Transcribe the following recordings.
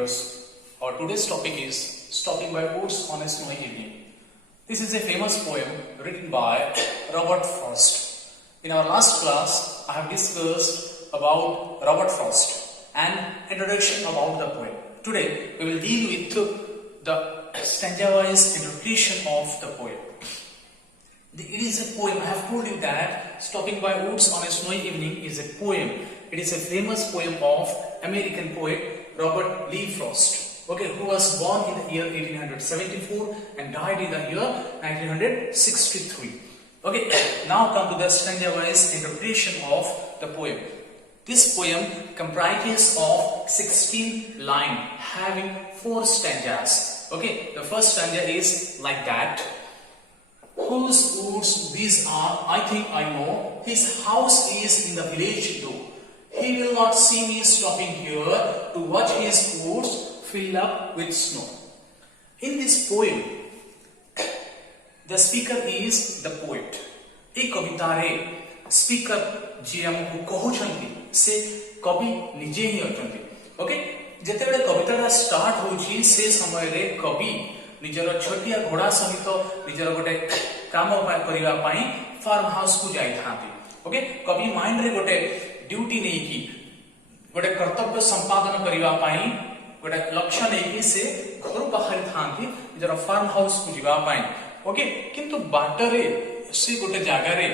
viewers, our today's topic is Stopping by Woods on a Snowy Evening. This is a famous poem written by Robert Frost. In our last class, I have discussed about Robert Frost and introduction about the poem. Today, we will deal with the stanza-wise interpretation of the poem. It is a poem. I have told you that Stopping by Woods on a Snowy Evening is a poem. It is a famous poem of American poet Robert Lee Frost, who was born in the year 1874 and died in the year 1963. Now come to the stanza-wise interpretation of the poem. This poem comprises of 16 lines having 4 stanzas. The first stanza is like that. Whose woods these are, I think I know. His house is in the village though. He will not see me stopping here to watch his woods fill up with snow. In this poem, the speaker is the poet. ए कवितारे speaker जी हमकु कहउछंती से कवि निजे ही अछंती जेतेबेले कविताटा start होउची से समय रे कवि निजर छोटिया घोड़ा सहित निजर गोटे काम करिवा पई फार्म हाउस को जाई थांती कवि माइंड रे गोटे ड्यूटी नै की गोटे कर्तव्य संपादन करिवा पई गोटे लक्ष्य नै की से घर बाहर थांती निजर फार्म हाउस को जिवा पई किंतु बाटरे से गोटे जगह रे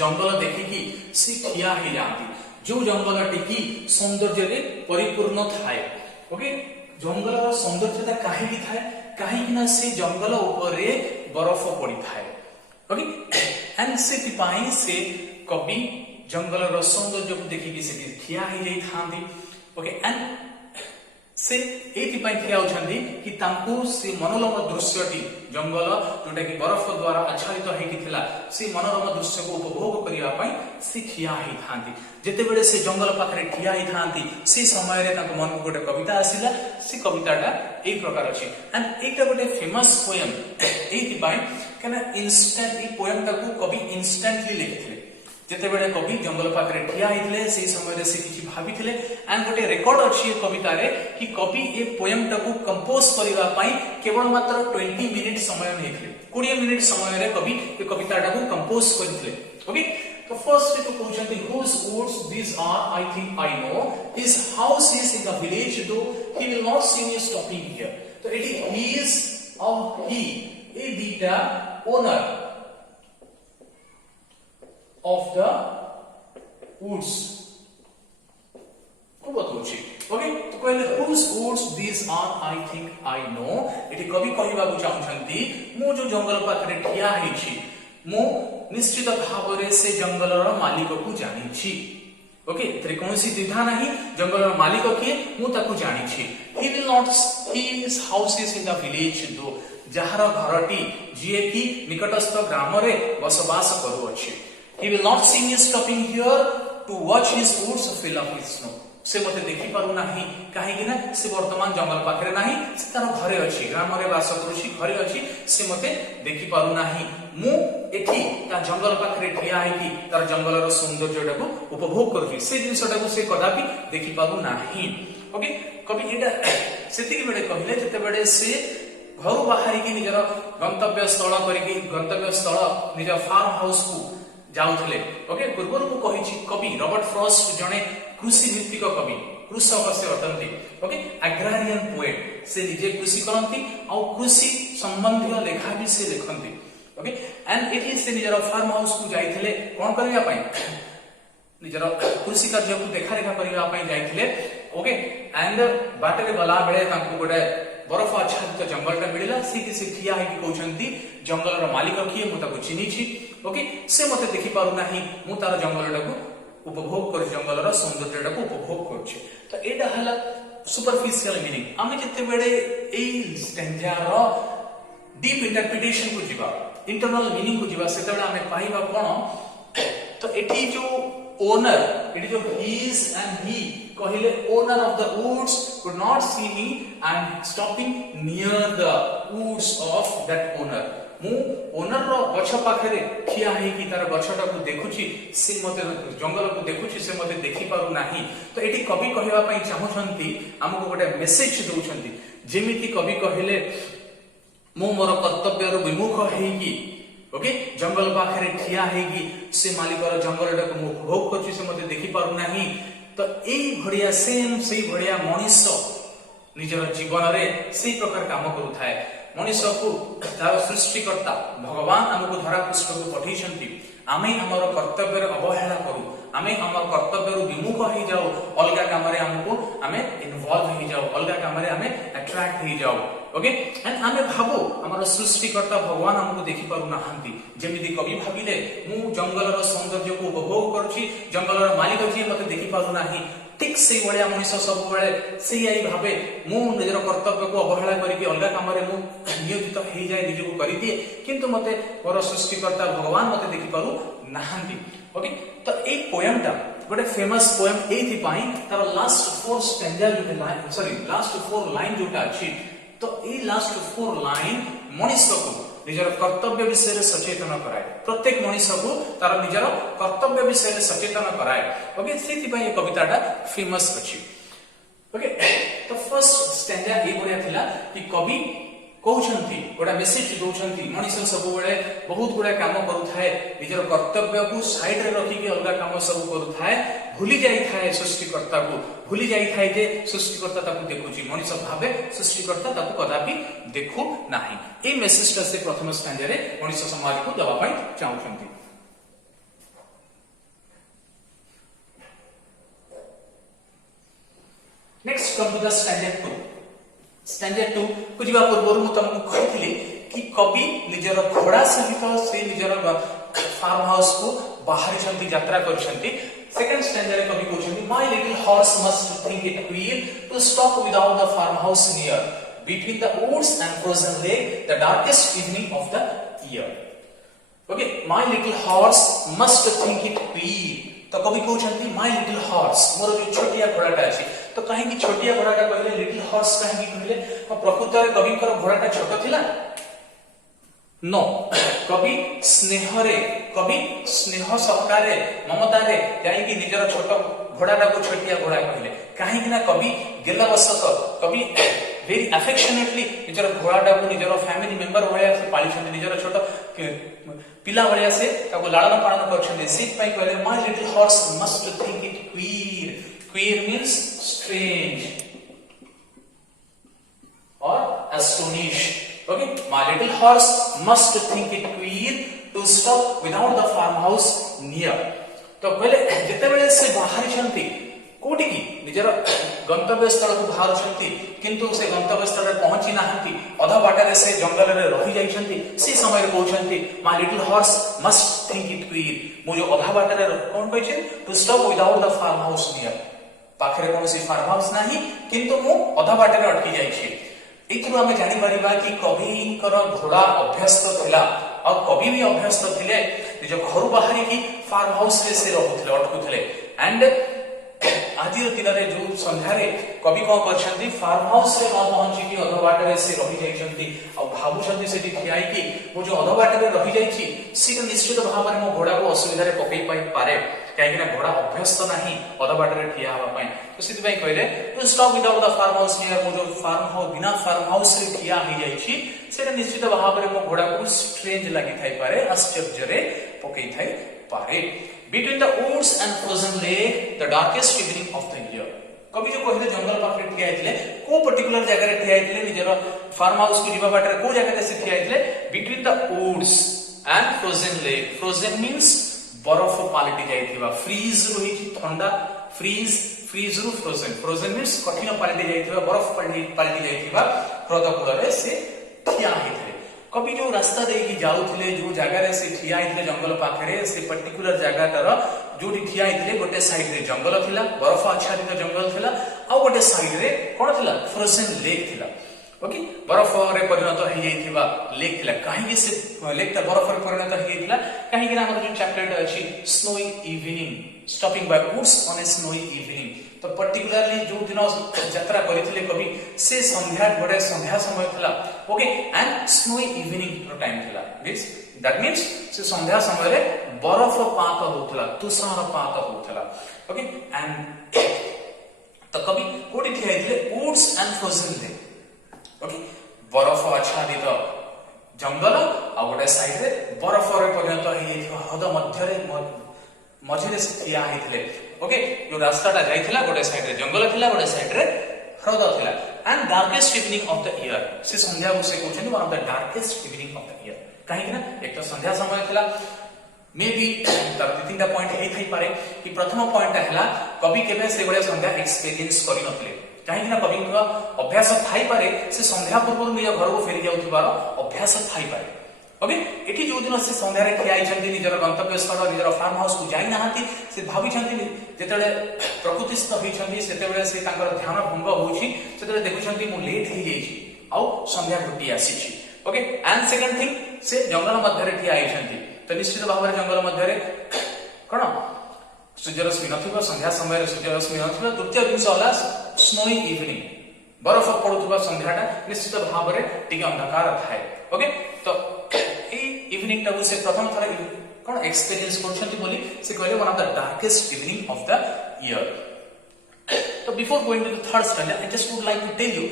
जंगल देखिकी से ठिया ही जाती जो जंगल टिकी सौंदर्य रे परिपूर्ण थाए जंगल सौंदर्यता काहेकि थाए काहेकि से जंगल ऊपर बरफ पड़ी थाए एंड से कवि जंगल सौंदर्य को देखिकी से ठिया ही जाई थांती एंड से एथिपाई ठिया होछंदी कि तांको से मनोरम दृश्यटी जंगल जोटा कि बरफ द्वारा आच्छादित होइकी थिला से मनोरम दृश्य को उपभोग करिवा पई से ठिया ही थांती जेतेबेले से जंगल पाखरे ठिया ही थांती से समय रे तांको मन को गोटे कविता आसिला से कविताटा एक प्रकार अछि एंड एकटा गोटे फेमस पोएम एथिपाई केना इंस्टेंट ई पोएम ताको कवि इंस्टेंटली लिखिथिले जेतेबेले कवि जंगल पाखरे ठिया हिथिले से समय रे से किछि भाबिथिले एंड गोटे रेकॉर्ड अछि कविता रे कि कवि ए पोएम टाको कंपोज करिवा पई केवल मात्र 20 मिनिट समय नेथिले 20 मिनिट समय रे कवि ए कविता टाको कंपोज करिथिले तो फर्स्ट तो कहउछंती whose woods these are I think I know his house is in the village though he will not see me stopping here तो एटी he is or he ए दीटा ओनर of the woods को बताउछि तो कहले whose woods these are I think I know eighty कवि कहिबा को चाहउछंती मु जो जंगल पाखरे ठिया हिछि मु निश्चित भाबरे से जंगलर मालिक को जानि छि त्रिकोणसी द्विधा नहीं जंगलर मालिक किए मु ताकू जानि छि he will not his house is in the village though जहार घरटी जिए कि निकटस्थ ग्राम रे बसवास करू अछि he will not see me stopping here to watch his woods fill up with snow से मते देखि पारु नाही काहे कि ना से वर्तमान जंगल पाखरे नाही से तार घरे अछि ग्राम रे वास करूछि घरे अछि से मते देखि पारु नाही मु एठी ता जंगल पाखरे ठिया हेकी तार जंगलर सौंदर्यटा को उपभोग करूछि से जिंसटा को से कदापि देखि पारु नाही कवि एटा सेति बेले कहिले जते बेले से घर बाहर की निजर गंतव्य स्थल करिकी गंतव्य स्थल निज फार्म हाउस को जाउथले पूर्वर को कहिछि कवि रॉबर्ट फ्रॉस्ट जने कृषि भित्तिक कवि कृषक से अटंती एग्रारियन पोएट से निजे कृषि करंती आ कृषि संबंधी लेखा भी से लिखंती एंड इट इज से निजर फार्म हाउस को जाइथिले कोन करिया पई निजर कृषि कार्य को देखा रेखा करिया पई जाइथिले एंड बाटरे गला बेले तांको गोटे बरफ आच्छादित जंगलटा मिलिला से ठिया है कि कहउछंती जंगलर मालिक किए मु ताको चिन्हि छि से मते देखि पारु नाही मु तार जंगलटा को उपभोग कर जंगलर सौंदर्यटा को उपभोग करछि तो एटा हला सुपरफिशियल मीनिंग आमे जते बेडे ए स्टैंजार डीप इंटरप्रिटेशन को जिबा इंटरनल मीनिंग को जिबा सेतेबेले आमे पाइबा कोन तो एठी जो ओनर एठी जो he is and he कहले owner of the woods could not see me and stopping near the woods of that owner मु ओनर रो गछ पाखरे ठिया हे कि तार गछटा को देखुची से मते जंगल को देखुची से मते देखि पारु नाही। तो एटी कवि कहवा पई चाहुछंती हमको गोटे मेसेज दउछंती जेमिति कवि कहिले मु मोर कर्तव्य रो विमुख हेगी ओके जंगल पाखरे ठिया हेगी से मालिकर जंगलटा को मु उपभोग करछि से मते देखि पारु नाही। तो एई भड़िया सेम सेई भड़िया मनीष निजर जीवन रे सेई प्रकार काम करू थाए। मनीष को तार सृष्टिकर्ता भगवान हमको धरा पृष्ठ को पठेइछंती आमे हमर कर्तव्य रे अवहेला करू आमे हमर कर्तव्य रो विमुख हो जाऊ अलगा काम रे हमको आमे इन्वॉल्व हो जाऊ अलगा काम रे आमे अट्रैक्ट हो जाऊ ओके एंड आमे भाबो हमर सृष्टिकर्ता भगवान हमको देखि पारु नाहंती जेमिति कवि भाबिले मु जंगल रो सौंदर्य को उपभोग करछि जंगल रो मालिक जी मते देखि पारु नाही। ठीक से बड़िया मनीष सब बेले से आई भावे मु निजर कर्तव्य को अवहेला करके अलग काम रे मु नियोजित हो जाए निजको करि दिए किंतु मते मोर सृष्टिकर्ता भगवान मते देखि पारु नाहंती ओके। तो ए पोएमटा गोटे फेमस पोएम एथि पाई तार लास्ट 4 स्टैंजा जो लाइन सॉरी लास्ट 4 लाइन जोटा अछि तो ए लास्ट 4 लाइन मनीष को निजर कर्तव्य विषय सचेतन कराए प्रत्येक मनीष को तार निजर कर्तव्य विषय सचेतन कराए ओके सेति पई कविताटा फेमस अछि ओके। तो फर्स्ट स्टैंजा ए बढिया थिला कि कवि कहउछंती गोटा मेसेज दउछंती मनीष सब बेले बहुत गुडा काम करू थाए निजर कर्तव्य को साइड रे रखी के अलगा काम सब करू थाए भूली जाई थाए सृष्टिकर्ता को भूली जाई थाए जे सृष्टिकर्ता ताकू देखुची मनीष भावे सृष्टिकर्ता ताकू कदापि देखु नाही। ए मेसेजटा से प्रथम स्टैंजा रे मनीष समाज को दबा पई चाहुछंती। Next come to the stanza 2 stanza 2 को जीवा पूर्व मु तुमको कहिथिली कि कवि निजर घोड़ा सहित से निजर फार्म हाउस को बाहरी छंती यात्रा करछंती। सेकंड स्टैंजा रे कवि कहछंती my little horse must think it queer to stop without the farm house near between the woods and frozen lake the darkest evening of the year okay my little horse must think it queer. तो कवि कहछंती my little horse मोर जो छोटिया घोड़ाटा अछि तो कहीं की छोटिया घोड़ाटा कहले लिटिल हॉर्स कहीं की कहले प्रकृत रे कवि कर घोड़ाटा छोट थिला नो कवि स्नेह सहकारे ममता रे जाई कि निजर छोट घोड़ाटा को छोटिया घोड़ा कहले कहीं कि ना कवि गेलवसत कवि वेरी अफेक्शनेटली निजर घोड़ाटा को निजर फैमिली मेंबर होया से पाली छथि निजर छोट पिला भलिया से ताको लालन पालन करछथि सीट पई कहले my little horse must think it queer queer means strange और astonished okay my little horse must think it queer to stop without the farmhouse near। तो पहले जते बेले से बाहरी छंती कोठी की निजर गंतव्य स्थल को बाहर छंती किंतु से गंतव्य स्थल रे पहुंची नाहंती अधा बाटा रे से जंगल रे रही जाई छंती से समय रे कहछंती my little horse must think it queer मु जो अधा बाटा रे कोन कहछे to stop without the farmhouse near पाखरे कोनोसी फार्म हाउस नाही किंतु मु अधा बाटा रे अटकी जाई छी। एथु हमें जानि परिबा कि कविकर घोड़ा अभ्यस्त थिला और कवि भी अभ्यस्त थिले निज घर बाहरी की फार्म हाउस रे से रहउथिले अटकुथिले एंड आज दिन रे जो संध्या रे कवि को करछंती फार्म हाउस रे न पहुंची कि अधा बाट रे से रही जाइछंती और भाबुछंती सेठी ठियाई कि वो जो अधा बाट रे रही जाइछि से निश्चित भाव में मो घोड़ा को असुविधा रे पकई पारे कहीं घोड़ा अभ्यस्त नहीं अधा बाट रे ठिया हवा तो से कहले to stop without the farm house near मो जो फार्म हाउस बिना फार्म हाउस रे ठिया हो जाइछि से निश्चित भाव में मो घोड़ा को स्ट्रेंज लागि थाई पारे आश्चर्य रे पकई थाई पारे between the woods and frozen lake the darkest evening of the year। कवि जो कहले जंगल पाखरे ठिया आइतले को पर्टिकुलर जगह रे ठिया आइतले निजर फार्म हाउस को जीवा बाटरे को जगह रे से ठिया आइतले between the woods and frozen lake frozen means बरफ पालटी जाइथिबा फ्रीज रही ठंडा फ्रीज रु फ्रोजन मीन्स कठिन पालटी जाइथिबा बरफ पालटी जाइथिबा हृदकूल रे से ठिया आइतले। कवि जो रास्ता देकी जाउथिले जो जगह रे से ठिया आइतले जंगल पाखरे से पर्टिकुलर जगहटार जोटी ठिया आइतले गोटे साइड रे जंगल थिला बरफ आच्छादित जंगल थिला आ गोटे साइड रे कोन थिला फ्रोजन लेक थिला। ओके बरफ रे परिणत हो जाइथिबा लेक थिला काहे से लेक ता बरफ रे परिणत हो जाइथिला काहे कि हमर जो चैप्टर अछि snowy evening stopping by woods on a snowy evening तो पर्टिकुलरली जो दिन यात्रा करथिले कवि से संध्या बडे संध्या समय थिला ओके एंड स्नोई इवनिंग रो टाइम थिला मींस दैट मींस से संध्या समय रे बरफ पात होतला तुषार पात होतला ओके एंड तो कवि कोठी थिले woods and frozen lake okay बरफ आच्छादित जंगल आ गोटे साइड रे बरफ रे परिणत हो जाइथिबा हद मझिरे से ठिया हेथिले ओके जो रास्ताटा जाइथिला गोटे साइड रे जंगल थिला गोटे साइड रे ह्रद थिला and darkest evening of the year से संध्या को से कहउछन one of the darkest evening of the year काहे ना एक तो संध्या समय थिला मे बी तर तीनटा पॉइंट हे थई पारे कि प्रथम पॉइंट हला कवि केबे से गोटे संध्या एक्सपीरियंस करि नथले काहे ना कवि को अभ्यास थाई पारे से संध्या पूर्व निज घर को फेरी जाउथिबार अभ्यास थाई पारे ओके एठी जो दिन से संध्या रे खिया आइछन्ती निजर गंतव्य स्थल निजर फार्म हाउस को जाई नाहंती से भाबी छन्ती जेतेले प्रकृतिस्थ होइछन्ती सेतेबेले से तांकर ध्यान भंग होउछि सेतेबेले देखुछन्ती मु लेट हे जाइछि आ संध्या घटी आसीछि ओके एंड सेकंड थिंग से जंगल मध्य रे खिया आइछन्ती तो निश्चित भाव रे जंगल मध्य रे कोन सूर्यरश्मि नथिबा संध्या समय रे सूर्यरश्मि नथिबा तृतीय दिन होला स्नोई इवनिंग बरफ पड़ुथबा संध्याटा निश्चित भाव रे टिके अंधकार थाए ओके तो ए इवनिंग टाको से प्रथम थर कोन एक्सपीरियंस करछन्ती बोली से कहले one of the darkest evening of the year तो before going to the third standard I just would like to tell you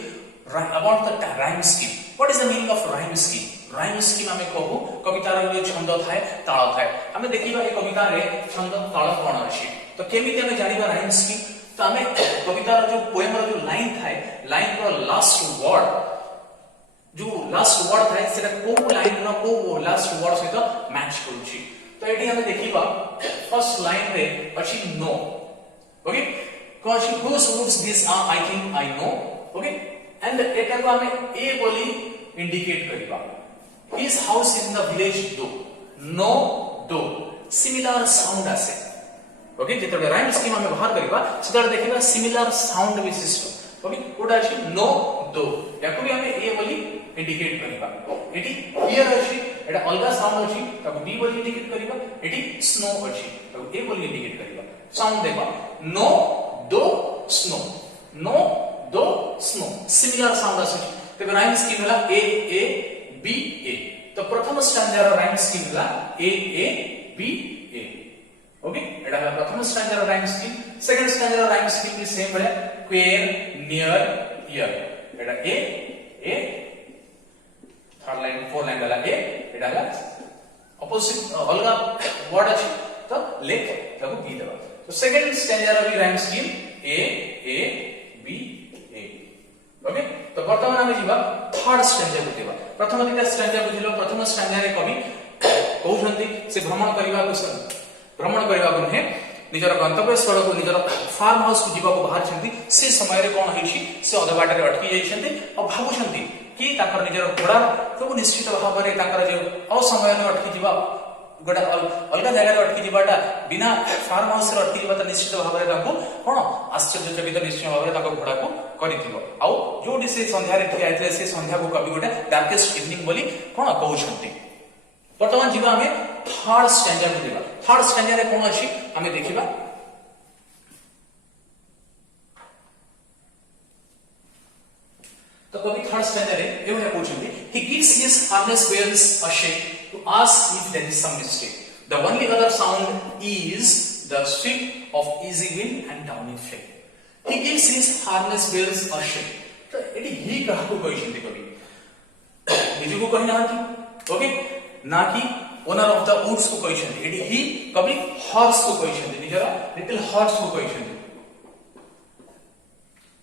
about the rhyme scheme what is the meaning of rhyme scheme rhyme scheme हमें कहू कवितार जो छंद थाए ताल थाए हमें देखिबा ए कविता रे छंद ताल कोन अछि तो केमिति हमें जानिबा राइम स्कीम तो हमें कवितार जो पोएम रो जो लाइन थाए लाइन रो लास्ट वर्ड थाए सेटा को लाइन रो को लास्ट वर्ड से तो मैच करूची तो एठी हमें देखिबा फर्स्ट लाइन रे अछि नो ओके कोन शी whose woods this are I think I know okay and एटा को हमें ए बोली इंडिकेट करिबा his house is in the village do no do similar sound ase okay जेतबे राइम स्कीम हमें बाहर करिबा सेतबे देखिबा सिमिलर साउंड विशिष्ट ओके कोडा अछि नो दो याको भी हमें ए बोली इंडिकेट करिबा एटी हियर अछि एटा अलगा साउंड अछि ताको बी बोली इंडिकेट करिबा एटी स्नो अछि ताको ए बोली इंडिकेट करिबा साउंड देखो नो दो स्नो नो दो स्नो सिमिलर साउंड अछि तबे राइम स्कीम हला ए बी ए तो प्रथम स्टैंजा रो राइम स्कीम हला ए बी ए ओके एटा हला प्रथम स्टैंजा रो राइम स्कीम सेकंड स्टैंजा रो राइम स्कीम भी सेम है क्वेर near here Etah A third line fourth line वाला ए एटा हला ऑपोजिट अलगा वर्ड अछि तो लेख ताको बी देबा तो सेकंड स्टैंजा रो भी rhyme scheme A B A okay तो वर्तमान हम जीवा थर्ड स्टैंजा को देबा प्रथम दिटा स्टैंजा बुझिलो प्रथम स्टैंजा रे कवि कहउछन्ती से भ्रमण करबा को नहे निजर गंतव्य स्थल को निजर फार्म हाउस को जीवा को बाहर छन्ती से समय रे कोन होइछि से अधबाटा रे अटकी जाइछन्ती और भाबुछन्ती कि ताकर निजर घोड़ा तो निश्चित भाव रे ताकर जे असमय रे अटकी जीवा गोटा अलगा जगह रे अटकी जीवाटा बिना फार्म हाउस रे अटकी जीवा त निश्चित भाव रे ताको कोन आश्चर्यचकित निश्चय भाव रे ताको घोड़ा को करिथिबो आउ जोडी से संध्या रे ठिया आइतले से संध्या को कवि गोटा डार्केस्ट इवनिंग बोली कोन कहउछन्ती वर्तमान जीवा हमें थर्ड स्टैंजा को देबा थर्ड स्टैंजा रे कोन अछि हमें देखिबा तो कवि थर्ड स्टैंजा रे एवढा कहउछन्ती he gives his harness bearers a shake to ask if there is some mistake the only other sound is the sweep of easy wind and downy flake he gives his harness bearers a shake तो eighty ही काहको कहइछन्ती कवि निजु को कहि नाथि okay ना कि owner of the woods को कहइछन्ती eighty ही कवि horse को कहइछन्ती निजरा little horse को कहइछन्ती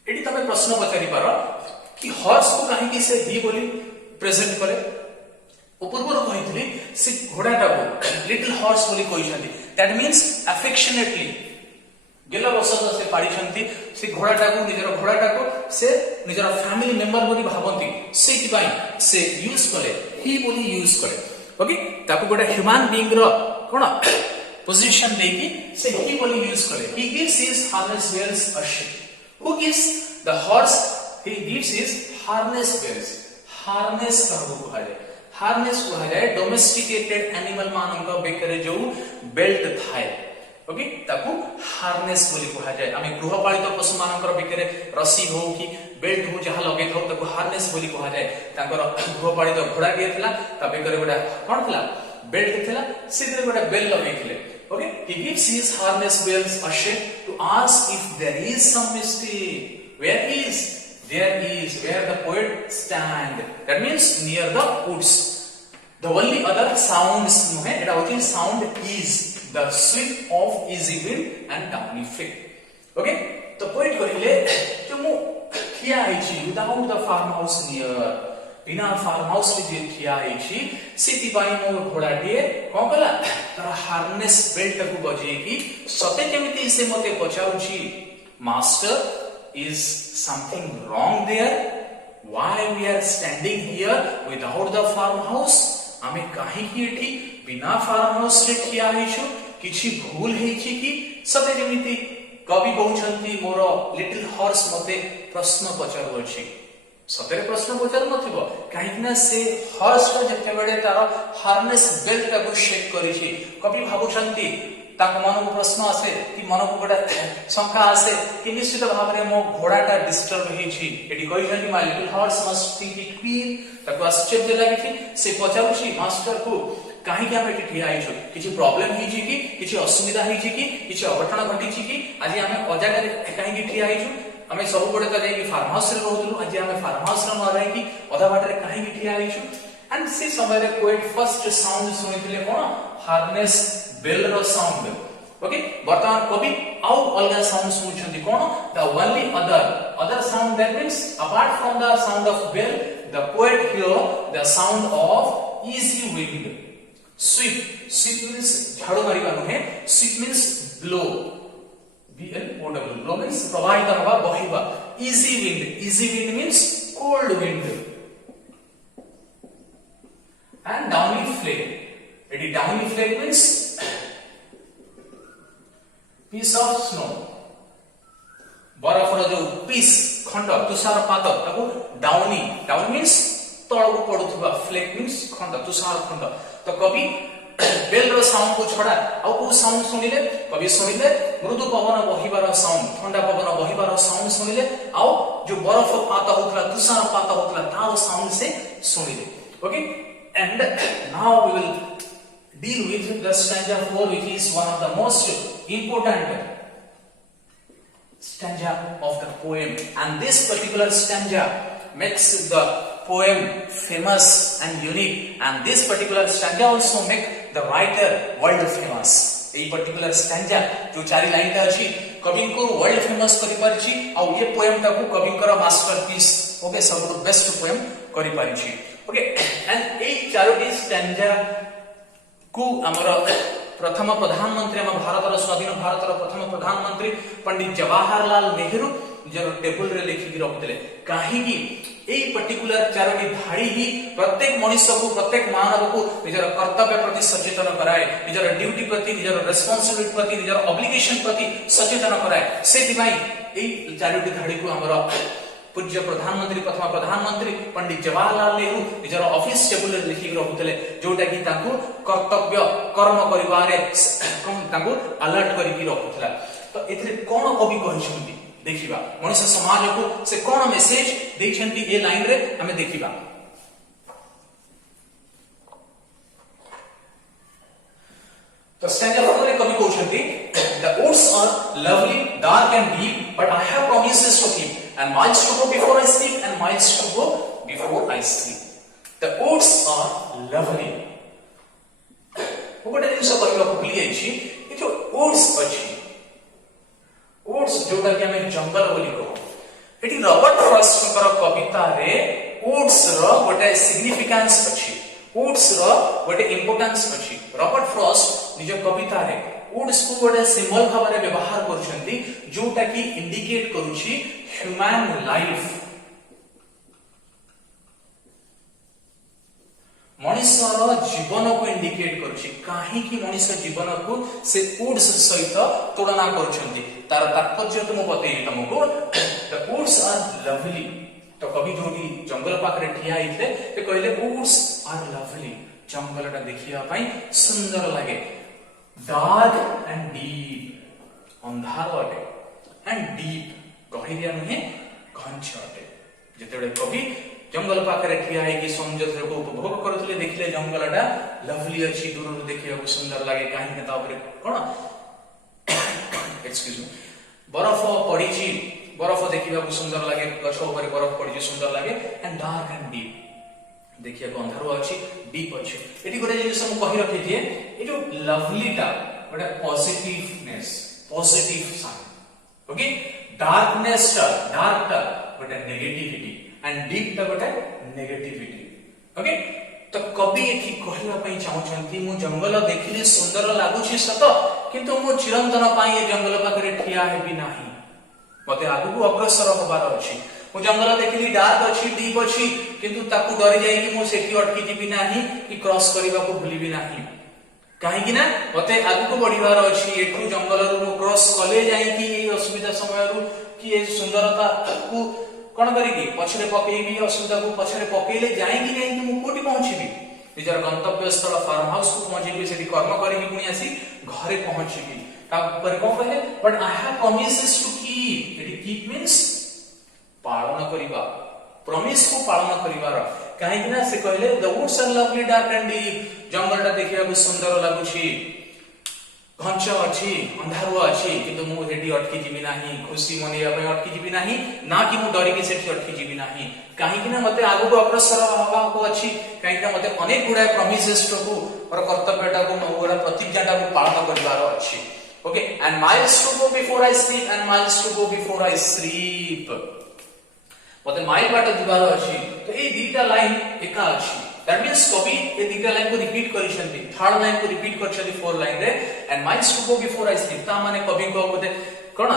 एटी तमे प्रश्न पचारि पारो कि हॉर्स को काहे कि से ही बोली प्रेजेंट करे पूर्वरु कहितली से घोड़ाटा को लिटिल हॉर्स बोली कहइछन्ती दैट मींस अफेक्शनेटली गेला बसत से पाडिछन्ती से घोड़ाटा को से निजरा फैमिली मेंबर बोली भाबंती सेति पई से यूज करे ही बोली यूज करे ओके ताको गोटे ह्यूमन बीइंग रो कोन पोजीशन देकी से ही बोली यूज करे he gives his harness bears a ship who gives the horse he gives his harness bells. Harness कहबो कहा जाए, harness कहा जाए domesticated animal मानक बेकरे जो बेल्ट थाए, ओके ताकू हार्नेस बोली कहा जाए। आमे गृहपालित पशु मानकर बेकरे रसी हो कि बेल्ट हो जहां लगे थाउ ताकू हार्नेस बोली कहा जाए। तांकर गृहपालित घोड़ा के थिला ता बेकरे गोटा कोन थिला बेल्ट थिला, सिधे गोटा बेल लगे थिले, okay. he gives his harness bells a shake to ask if there is some mistake. Where is? There is, where the poet stand, that means near the woods. The only other sounds no hai, eta hochi sound is the sweep of easy wind and downy flick, okay. तो poet कहले जो मु खिया आइछि without the farmhouse near, बिना farm house रे जे खिया आइछि सेति पाई मो घोड़ाटे कोन कला तार हार्नेस बेल्ट को बजे की सते केमिति से मते पचाउछि master is something wrong there, why we are standing here without the farmhouse, आमे काहे की एठी बिना फार्म हाउस रे खिया आइछु, किछि भूल हेछि कि सते जेमिति कवि कहउछंती मोर लिटिल हॉर्स मते प्रश्न पचारु अछि। सतरे प्रश्न पचार नथिबो काहेकि से हॉर्स को जते बेले तार हार्नेस बेल्ट को शेक करिछि, कवि भाबुछंती ताको मन को प्रश्न आसे कि मन को गोटा शंका आसे कि निश्चित भाव रे मो घोड़ाटा डिस्टर्ब हेछि, एठी कहिछंती my little horse must think it queen, ताको आश्चर्य लागिछि। से पचारुछि मास्टर को काहे कि हम एठी ठिया आइछु, किछि प्रॉब्लम हेछि कि किछि असुविधा हेछि कि किछि अघटन घटिछि कि आज हम अजागा रे काहे कि ठिया आइछु, हमें सब बड़े तो जाई कि फार्म हाउस रे रहउलु, आज हमें फार्म हाउस रे न रही कि अधा बाट रे काहे कि ठिया आइछु। एंड से समय रे पोएट फर्स्ट साउंड सुनिथिले कोन हार्नेस बेल रो साउंड, ओके। वर्तमान कवि आउ अलगा साउंड सुनुछंती कोन the only other sound, that means apart from the sound of bell the poet hear the sound of easy wind, sweep. Sweep means झाड़ू मारिबा नहे, sweep means blow, BLOW, blow means प्रवाहित हवा बहिबा, easy wind means cold wind, and downy flake, एटी downy flake means piece of snow, बरफ रो जो piece खंड तुषारपात ताको downy means तळको पडुथबा, flake means खंड तुषार खंड। तो कवि बेल रो साउंड को छोड़ा आउ को साउंड सुनिले, कवि सुनिले मृदु पवन बहिबार साउंड, ठंडा पवन बहिबार साउंड सुनिले, आउ जो बरफ पात होतला तुषार पात होतला तार साउंड से सुनिले, okay. And now we will deal with the stanza 4, which is one of the most important stanza of the poem, and this particular stanza makes the poem famous and unique, and this particular stanza also make the writer world famous. A particular stanza जो चारि line ता अछि कवि को world famous करि परछि, आ ये poem ता को कवि कर मास्टरपीस, ओके, सबटु बेस्ट पोएम करि परछि, ओके। एंड ए चारोटी स्टैंजा को हमर प्रथम प्रधानमंत्री हम भारतर स्वाधीन भारतर प्रथम प्रधानमंत्री पंडित जवाहरलाल नेहरू निजर टेबल रे लिखि रखुतले, काहे कि ए पर्टिकुलर चारोटी धाड़ी ही प्रत्येक मनुष्य को प्रत्येक मानव को निजर कर्तव्य प्रति सचेतन कराए, निजर ड्यूटी प्रति, निजर रेस्पोंसिबिलिटी प्रति, निजर ऑब्लिगेशन प्रति सचेतन कराए। सेति भाई ए चारोटी धाड़ी को हमर पूज्य प्रधानमंत्री प्रथम प्रधानमंत्री पंडित जवाहरलाल नेहरू निजर ऑफिस टेबल रे लिखि रखुतले, जोटा कि ताकू कर्तव्य कर्म करिवारे ताकू अलर्ट करिकि रखुतला। तो एथिरे कोन कवि कहिसुंती देखिबा, मनुष्य समाज को से कोन मेसेज देखछंती ए लाइन रे हमें देखिबा। तो स्टैंजा 4 रे कवि कहउछंती the woods are lovely, dark and deep, but I have promises to keep, and miles to go before I sleep, and miles to go before I sleep. The woods are lovely. गोटे जिनस कहबा को भूली जाइछि, ए जो woods अछि, woods जोटा कि हमें जंगल बोली कहू, एटी रॉबर्ट फ्रॉस्ट कर कविता रे woods रो गोटे सिग्निफिकेंस अछि, woods रो गोटे इंपोर्टेंस अछि। रॉबर्ट फ्रॉस्ट निज कविता रे woods को गोटे सिंबल भाबरे व्यवहार करछंती, जोटा कि इंडिकेट करूछि ह्यूमन लाइफ, मनुष्यर जीवन को इंडिकेट करूछि। काहे कि मनुष्य जीवन को से वुड्स सहित तुलना करछंती, तार तात्पर्य तुम बतैली तुमको। द वुड्स आर लवली, तो कवि जो जंगल पाखरे ठिया होते कहले वुड्स आर लवली, जंगलटा देखिया पई सुंदर लगे, डार्क एंड डीप, अंधार अटे एंड डीप, गहिरिया नुहे घंच अटे। जेतेबेले कवि जंगल पाखरे ठिया है कि सौंदर्य को उपभोग करथले देखले जंगलटा लवली अछि, दूर देखिया को सुंदर लागे, काहे के तापरे कोन एक्सक्यूज मी बरफ पड़ीची, बरफ देखिया को सुंदर लागे, गछ ऊपर बरफ पड़ीची सुंदर लागे, एंड डार्क एंड डीप, देखिया को अंधार अछि डीप अछि। एटी गोटे जिनिस हम कहि रखि दिए, ए जो लवलीटा गोटे positiveness, positive sign, okay, darkness टा, डार्क टा गोटे नेगेटिविटी एंड डीप टा गोटे नेगेटिविटी, ओके। तो कवि एठी कहला पई चाहउछंती मु जंगल देखिले सुंदर लागुछि सत, किंतु मु चिरंतन पाई ए जंगल पाखरे ठिया हेबि नाही, मते आगु अग्रसर होबार अछि। मु जंगल देखिली डार्क अछि, डीप अछि, किंतु ताकू डरि जाई कि मु सेठी अटकी जिबि नाही कि क्रॉस करिबा को भूलिबि नाही, काहे कि ना मते आगु को बढ़िबार अछि। एठू जंगल रु मु क्रॉस कले जाई कि ए असुविधा समय रु कि ए सुंदरता को कोन करी कि पछरे पकेइबी, असुविधा को पछरे पकेइले जाई कि नै कि मु कोठी पहुंचीबी, निजर गंतव्य स्थल फार्म हाउस को पहुंचीबी, सेठी कर्म करिबी, पुनी आसी घरे पहुंचीबी। ता ऊपर कोन कहले, but I have promises to keep, it keep means पालन करिबा, प्रॉमिस को पालन करिवार, काहे कि ना से कहले the woods are lovely dark and deep, जंगलटा देखिया को सुंदर लागुछि, घंच अछि, अंधारुआ अछि, किंतु मु हेडी अटकी जिबि नाही, खुशी मनेया पय अटकी जिबि नाही, ना कि मु डरि के सेठी अटकी जिबि नाही, काहे कि ना मते आगु को अग्रसर हवा को अछि, काहे कि ना मते अनेक गुडा प्रॉमिसेस को और कर्तव्यटा को मोरा प्रतिज्ञाटा को पालन करिवार अछि, okay. And miles to go before I sleep, and miles to go before I sleep, मते माइल बाट जिबार अछि। तो ए दीटा लाइन एका अछि, दैट मींस कवि ए दीटा लाइन को रिपीट करिसंती, थर्ड लाइन को रिपीट करछथि फोर लाइन रे, and miles to go before I sleep, ता माने कवि को बोले कोन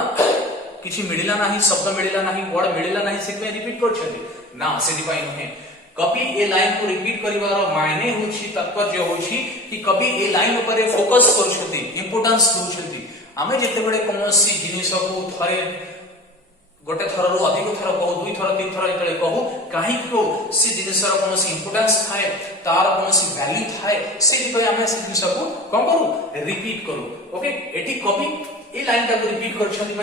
किछि मिलिला नाही, शब्द मिलिला नाही, वर्ड मिलिला नाही, सेमे रिपीट करछथि ना, सेदि पई नहे। कवि ए लाइन को रिपीट करिवार मायने होछि, तात्पर्य होछि कि कवि ए लाइन ऊपर फोकस करछथि, इंपोर्टेंस दोछथि। आमे जेते बेले कोनोसी जिनिस को थरे गोटे थर रु अधिक थर कहू, दुई थर तीन थर जेतले कहू, काहे को से जिनिसर कोनोसी इंपोर्टेंस थाए, तार कोनोसी वैल्यू थाए, से दिपय आमे से जिनिस को कोन करू रिपीट करू, ओके। एठी कवि ए लाइन टा को रिपीट करछथि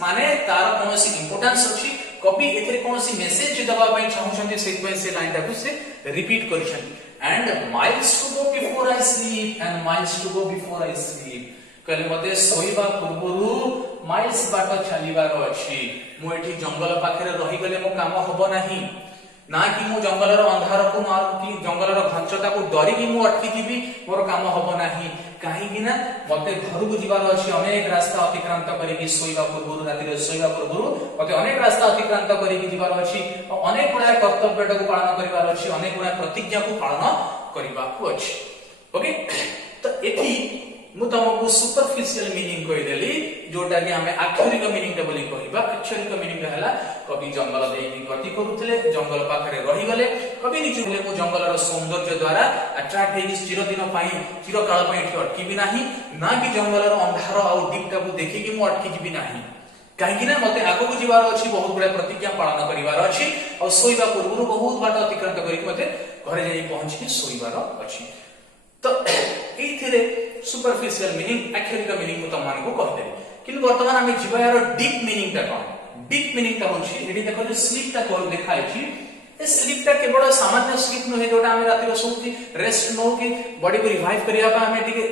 माने तार कोनोसी इंपोर्टेंस अछि, कवि एथरे कोनोसी मेसेज दबा पय चाहउछथि, से दिपय से लाइन टा को से रिपीट करछथि। And miles to go before I sleep, and miles to go before I sleep, कहले मते सोइबा पूर्वरु माइल्स बाट चलीबार अछि, मु एठी जंगल पाखरे रहि गले मो काम होबो नाही, ना कि मु जंगलर अंधार को मार कि जंगलर घंचता को डरी कि मु अटकी जिबी, मोर काम होबो नाही, काहे कि ना मते घर को जिबार अछि, अनेक रास्ता अतिक्रांत करी कि सोइबा पूर्वरु, राति रे सोइबा पूर्वरु मते अनेक रास्ता अतिक्रांत करी कि जिबार अछि, अनेक गुणा कर्तव्यटा को पालन करिबार अछि, अनेक गुणा प्रतिज्ञा को पालन करिबा को अछि, ओके। तो एठी मु तुमको सुपरफिशियल मीनिंग कहि देली, जोटा कि हमें आक्षरिक मीनिंग टा बोली कहिबा। आक्षरिक मीनिंग हला कवि जंगल देई गति करूथले, जंगल पाखरे रहि गले, कवि निचुले को जंगलर सौंदर्य द्वारा अट्रैक्ट हेइ चिर दिन पई, चिर काल पई एठी अटकी भी नाही, ना कि जंगलर अंधार आ डीपटा को देखि कि मु अटकी जिबि नाही, काहे कि ना मते आगु को जिबार अछि, बहुत गुडा प्रतिज्ञा पालन करिवार अछि, और सोइबा पूर्वरु बहुत बाट अतिक्रांत करि मते घरे जाई पहुंच के सोइबार अछि। तो एथिरे सुपरफिशियल मीनिंग, आक्षरिक मीनिंग को तमान को कह देली, किंतु वर्तमान हमें जीवा यार डीप मीनिंग ता कोन, डीप मीनिंग ता होछि एडी देखो जे स्लीप ता कोन देखाइ छी, ए स्लीप ता केवल सामान्य स्लीप नहे जोटा हमें राति रो सोती रेस्ट नो कि बॉडी को रिवाइव करिया पा हमें टिके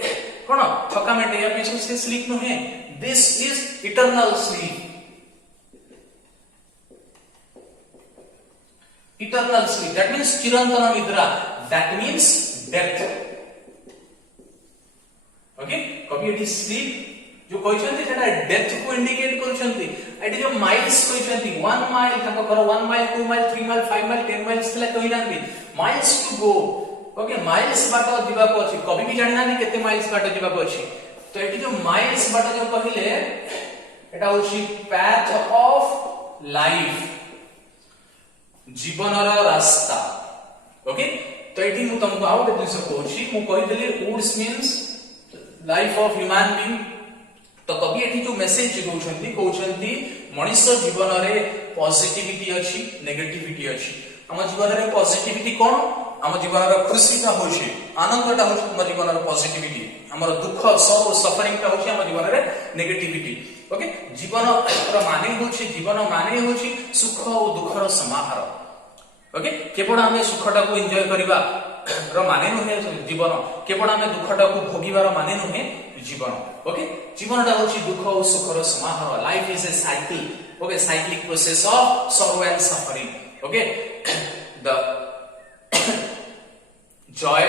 कोन थकामेंट या पेशेंट से स्लीप नहे, this is eternal sleep, eternal sleep, that means चिरंतन निद्रा, दैट मींस डेथ, ओके। कभी एटी स्लीप जो कहछन्ती सेटा डेथ को इंडिकेट करछन्ती, एटी जो माइल्स कहछन्ती 1 माइल ताको कर 1 mile 2 mile 3 mile 5 mile 10 miles तले कहिनांती, miles to go, okay. Miles बाट जिबा को अछि, कभी भी जानिनानी केते माइल्स बाट जिबा को अछि, तो एटी जो माइल्स बाट जो कहिले एटा होछि पैथ ऑफ लाइफ, जीवनर रास्ता, ओके। तो एटी मु तुमको आउट दिस कहछि, मु कहि देली woods means life of human being, तो कवि एठी जो मेसेज दउछंती कहउछंती मनुष्य जीवन रे पॉजिटिविटी अछि नेगेटिविटी अछि हम जीवन रे पॉजिटिविटी कोन हम जीवन रे खुशीटा होछि आनंदटा होछि हम जीवन रे पॉजिटिविटी हमर दुख सब सफरिंगटा होछि हम जीवन रे नेगेटिविटी ओके जीवन रो माने होछि सुख और दुखर समाहार ओके केवल आमे सुखटा को एन्जॉय करिबा रो माने नुहे जीवन केवल आमे दुखटा को भोगिबार माने नुहे जीवन ओके जीवनटा होछि दुख और सुखर समाहार life is a cycle okay cyclic process of sorrow and suffering okay the joy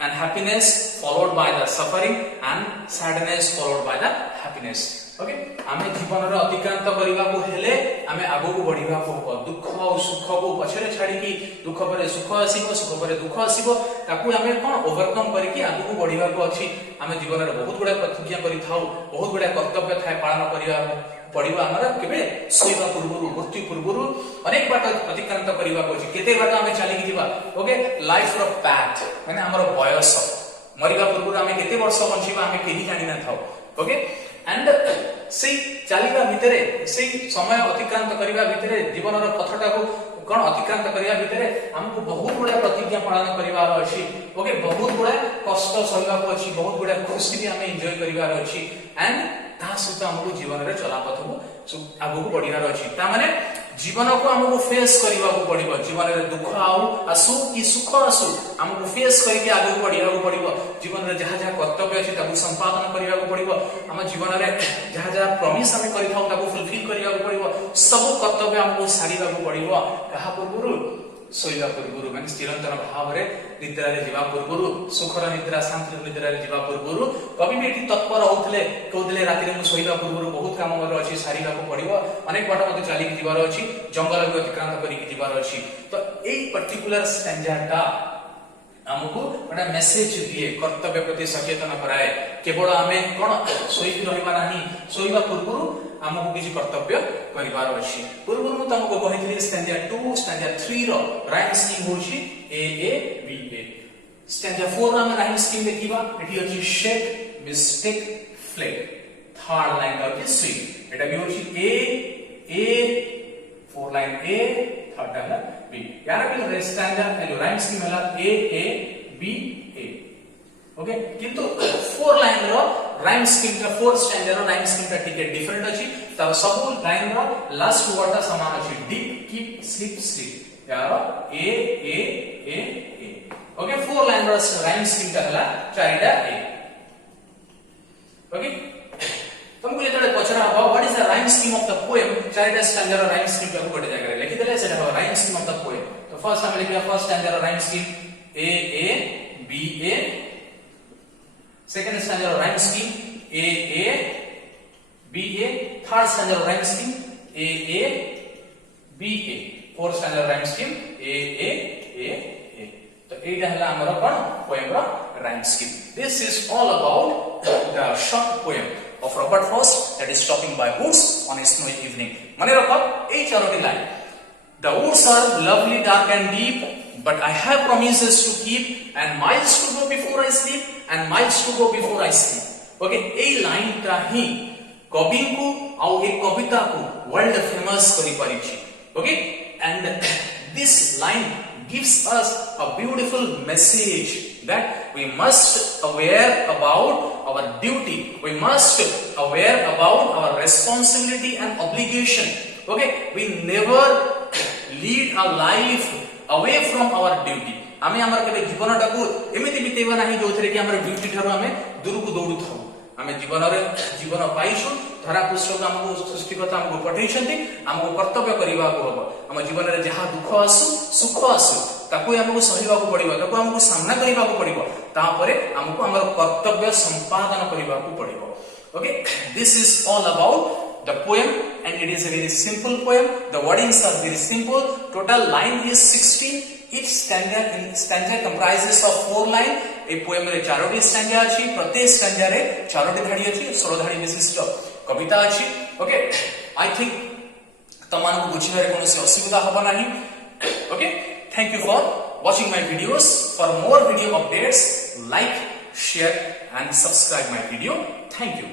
and happiness followed by the suffering and sadness followed by the happiness okay आमे जीवन रे अतिक्रांत करिबा को हेले आमे आगो को बढ़िबा को दुख और सुख को पछरे छाडी की दुख परे सुख आसीबो सुख परे दुख आसीबो ताकू आमे कोन ओवरकम करिकि आगो को बढ़िबा को अछि आमे जीवन रे बहुत गुडा प्रतिज्ञा करि थाउ बहुत गुडा कर्तव्य थाए पालन करिबा पड़िबा हमरा केबे सोइबा पूर्वरु मृत्यु पूर्वरु अनेक बाट अतिक्रांत करिबा को अछि केते बाट आमे चली कि दिबा ओके लाइफ ऑफ पैथ माने हमर बयस मरिबा पूर्वरु आमे केते वर्ष बंचिबा आमे केही जानि ना थाउ ओके एंड से चलिबा भितरे से समय अतिक्रांत करिबा भितरे जीवन रो पथटा को कोन अतिक्रांत करिया भितरे हमको बहुत गुडा प्रतिज्ञा पालन करिवार अछि ओके बहुत गुडा कष्ट सहिबा को अछि बहुत गुडा खुशी भी हमें एन्जॉय करिवार अछि एंड ता सहित हमको जीवन रे चला पथ को आगु को बढ़ियार अछि ता माने जीवन को हमको फेस करिवा को पड़िबो जीवन रे दुख आउ आसु कि सुख आसु हमको फेस करके आगु को बढ़िया को पड़िबो जीवन रे जहा जहा कर्तव्य अछि ताकू संपादन करिवा को पड़िबो हम जीवन रे जहा जहा प्रॉमिस हमें करि थाउ ताकू फुलफिल करिवा को पड़िबो सब कर्तव्य हमको सारिवा को पड़िबो कहा पूर्वरु सोइबा पूर्वरु माने चिरंतन भाव रे निद्रा रे जीवा पूर्वरु सुखर निद्रा शांति निद्रा रे जीवा पूर्वरु कभी भी एठी तत्पर होतले कहउतले राति रे मु सोइबा पूर्वरु बहुत काम मोर अछि सारिबा को पड़िबो अनेक बाट मते चली कि जीवार अछि जंगल को अतिक्रांत करी कि जीवार अछि तो एई पर्टिकुलर स्टैंजाटा हमको बड़ा मेसेज दिए कर्तव्य प्रति सचेतन कराए केवल हमें कोन सोइबि रहिबा नाही सोइबा पूर्वरु हमको किछि कर्तव्य करिवार अछि पूर्वरु मु तमको कहितली स्टैंजा 2 स्टैंजा 3 रो राइम स्कीम होछि ए ए बी ए स्टैंजा 4 रा राइम स्कीम देखिबा एठी अछि shake mistake flake third line अछि सी एटा भी होछि A 4 line A third line B यार भी स्टैंजा जो राइम स्कीम हला ए बी ए ओके किंतु 4 लाइन रो राइम स्कीम का 4 स्टैंजा रो राइम स्कीम का टिके डिफरेंट अछि त सब लाइन रो लास्ट वर्ड ता समान अछि डीप कीप स्लीप स्लीप यार ए ओके 4 लाइन रो राइम स्कीम का हला चारिटा ए ओके तुमको जेतले पछरा हो what is the rhyme scheme of the poem चारिटा स्टैंजा रो राइम स्कीम का गोटे जगह रे लिखि देले सेटा हो rhyme scheme of the poem तो फर्स्ट हम लिखिया फर्स्ट स्टैंजा रो rhyme scheme A B A second stanza रो rhyme scheme A B A third stanza रो rhyme scheme A B A fourth stanza रो राइम स्कीम ए तो एटा हला हमर कोन पोएम रो rhyme scheme this is all about the short poem of Robert Frost that is stopping by woods on a snowy evening mane rakho ei charoti line the woods are lovely dark and deep but I have promises to keep and miles to go before I sleep and miles to go before I sleep okay ei line ta hi कवि को au ए कविता को world famous करि परिछि okay and this line gives us a beautiful message that we must aware about our duty we must aware about our responsibility and obligation okay we never lead a life away from our duty आमे हमर के जीवनटा को एमिति बितेबा नाही जोथरे कि हमर duty थारो आमे दूर को दौड़ू थाउ आमे जीवन पाइछु धरा पृष्ठ को हमको सृष्टिकर्ता हमको पठैछंती हमको कर्तव्य करिवा को हबो हम जीवन रे जहा दुख आसु सुख आसु ताकू हमको सहिबा को पड़िबो ताकू हमको सामना करिबा को पड़िबो तापरे हमको हमर कर्तव्य संपादन करिबा को पड़िबो okay this is all about the poem and it is a very simple poem the wordings are very simple total line is 16 each stanza comprises of 4 line a poem रे चारोटी स्टैंजा अछि प्रत्येक स्टैंजा रे चारोटी धाड़ी अछि 16 धाड़ी विशिष्ट कविता अछि okay I think तमान को बुझिबारे कोनोसी असुविधा हबो नाही okay thank you for watching my videos for more video updates like share and subscribe my video thank you